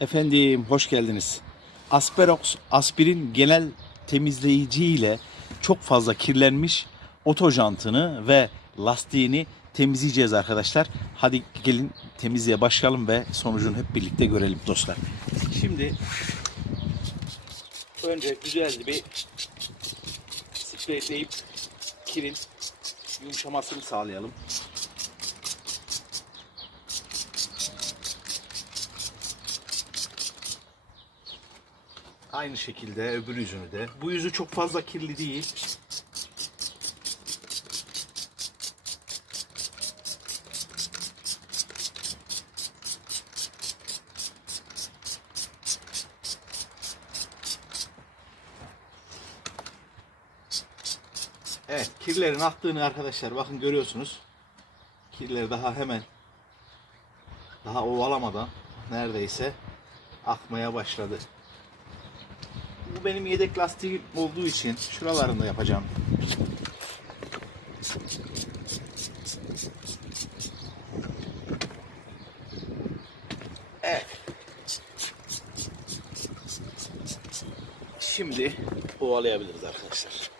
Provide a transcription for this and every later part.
Efendim hoş geldiniz. Asperox aspirin genel temizleyici ile çok fazla kirlenmiş oto jantını ve lastiğini temizleyeceğiz arkadaşlar. Hadi gelin temizliğe başlayalım ve sonucunu hep birlikte görelim dostlar. Şimdi önce güzel bir spreyleyip kirin yumuşamasını sağlayalım. Aynı şekilde öbür yüzünü de. Bu yüzü çok fazla kirli değil. Evet, kirlerin aktığını arkadaşlar bakın görüyorsunuz. Kirler daha hemen daha ovalamadan neredeyse akmaya başladı. Bu benim yedek lastiğim olduğu için şuralarında yapacağım. Evet. Şimdi ovalayabiliriz arkadaşlar.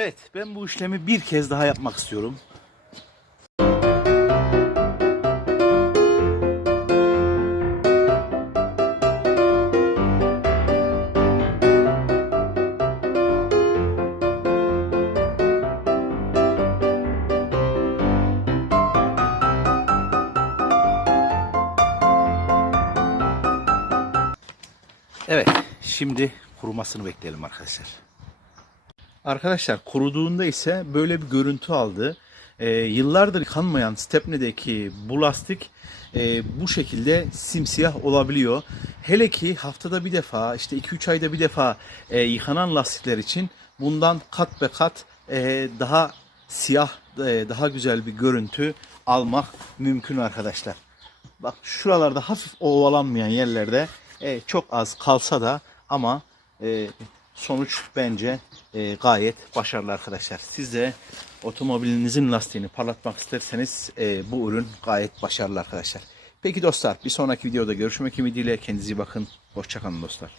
Evet, ben bu işlemi bir kez daha yapmak istiyorum. Evet, şimdi kurumasını bekleyelim arkadaşlar. Arkadaşlar kuruduğunda ise böyle bir görüntü aldı. Ee, yıllardır yıkanmayan Stepne'deki bu lastik e, bu şekilde simsiyah olabiliyor. Hele ki haftada bir defa işte 2-3 ayda bir defa e, yıkanan lastikler için bundan kat be kat e, daha siyah e, daha güzel bir görüntü almak mümkün arkadaşlar. Bak şuralarda hafif ovalanmayan yerlerde e, çok az kalsa da ama e, sonuç bence e, gayet başarılı arkadaşlar. Siz de otomobilinizin lastiğini parlatmak isterseniz e, bu ürün gayet başarılı arkadaşlar. Peki dostlar bir sonraki videoda görüşmek ümidiyle kendinize iyi bakın. Hoşçakalın dostlar.